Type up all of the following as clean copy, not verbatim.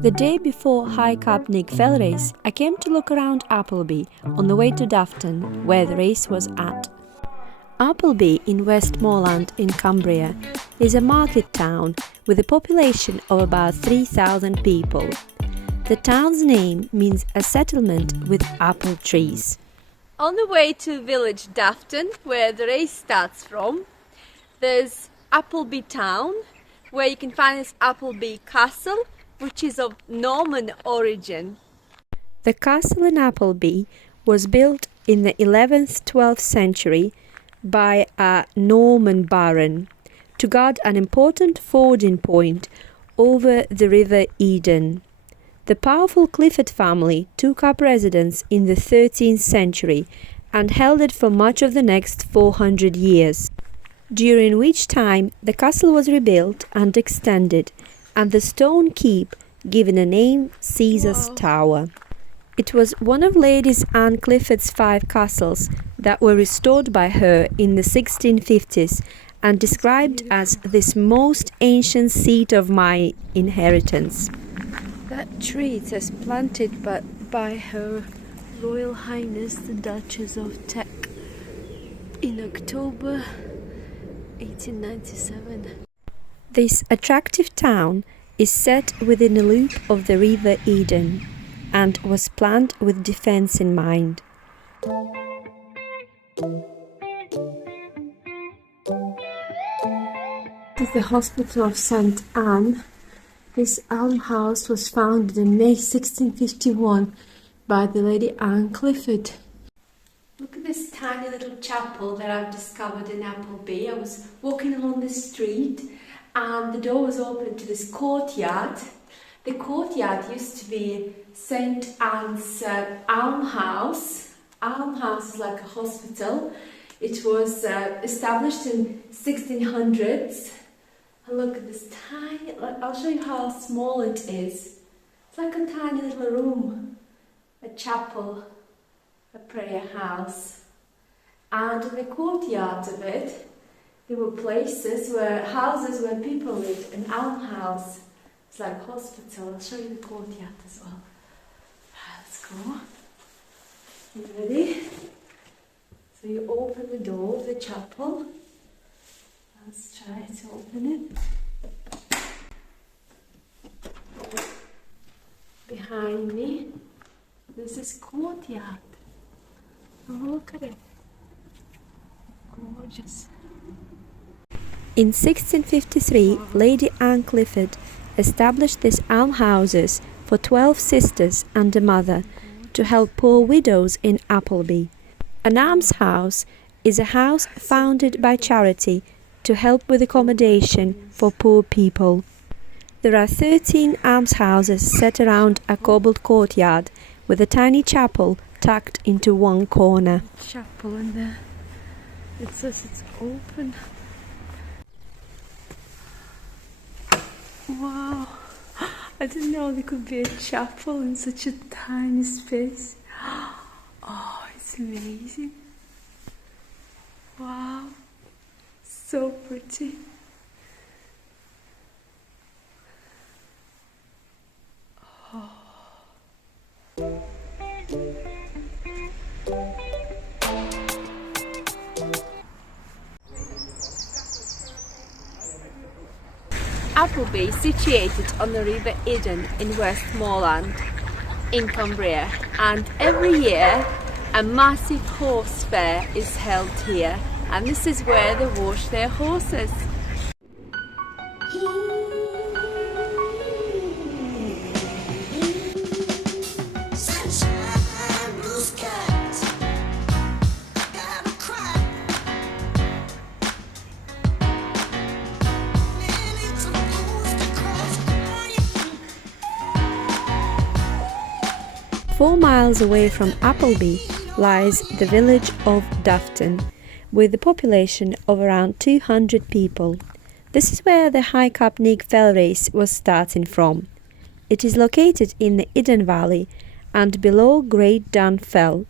The day before High Cup Nick Fell race, I came to look around Appleby on the way to Dufton, where the race was at. Appleby-in-Westmorland in Cumbria is a market town with a population of about 3,000 people. The town's name means a settlement with apple trees. On the way to village Dufton, where the race starts from, there's Appleby town, where you can find this Appleby Castle, which is of Norman origin. The castle in Appleby was built in the 11th-12th century by a Norman baron to guard an important fording point over the River Eden. The powerful Clifford family took up residence in the 13th century and held it for much of the next 400 years, during which time the castle was rebuilt and extended, and the stone keep given a name Caesar's Tower. It was one of Lady Anne Clifford's 5 castles that were restored by her in the 1650s and described as this most ancient seat of my inheritance. That tree it says planted by Her Royal Highness the Duchess of Teck in October 1897. This attractive town is set within a loop of the River Eden and was planned with defense in mind. This is the Hospital of St. Anne. This almshouse was founded in May 1651 by the Lady Anne Clifford. Look at this tiny little chapel that I've discovered in Appleby. I was walking along the street and the door was open to this courtyard. The courtyard used to be St. Anne's almshouse. Almshouse is like a hospital. It was established in 1600s. And look at this tiny, I'll show you how small it is. It's like a tiny little room, a chapel, a prayer house. And in the courtyard of it, there were houses where people lived, an almshouse. It's like a hospital. I'll show you the courtyard as well. Let's go. You ready? So you open the door of the chapel. Let's try to open it. Behind me, there's this courtyard. Oh, look at it. Gorgeous. In 1653, Lady Anne Clifford established these almshouses for 12 sisters and a mother to help poor widows in Appleby. An almshouse is a house founded by charity to help with accommodation for poor people. There are 13 almshouses set around a cobbled courtyard with a tiny chapel tucked into one corner. Chapel in there. It says it's open. Wow! I didn't know there could be a chapel in such a tiny space. Oh, it's amazing. Wow! So pretty. Oh. Appleby is situated on the River Eden in Westmorland in Cumbria, and every year a massive horse fair is held here, and this is where they wash their horses. Four miles away from Appleby lies the village of Dufton, with a population of around 200 people. This is where the High Cup Nick Fell race was starting from. It is located in the Eden Valley and below Great Dun Fell.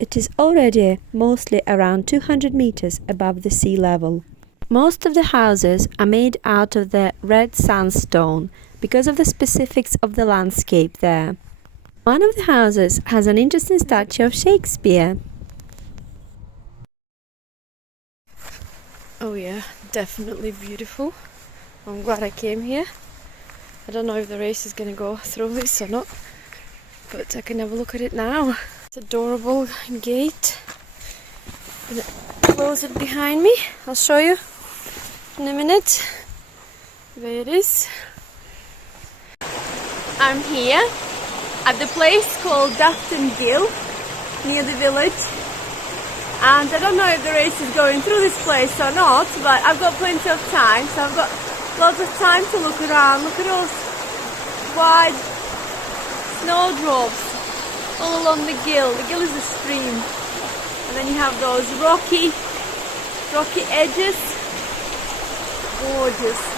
It is already mostly around 200 meters above the sea level. Most of the houses are made out of the red sandstone because of the specifics of the landscape there. One of the houses has an interesting statue of Shakespeare. Oh yeah, definitely beautiful. I'm glad I came here. I don't know if the race is going to go through this or not, but I can have a look at it now. It's adorable gate. I'm gonna close it behind me. I'll show you in a minute. There it is. I'm here at the place called Dufton Gill, near the village. And I don't know if the race is going through this place or not, but I've got plenty of time, so I've got lots of time to look around. Look at those wide snowdrops all along the gill. The gill is a stream, and then you have those rocky edges. Gorgeous.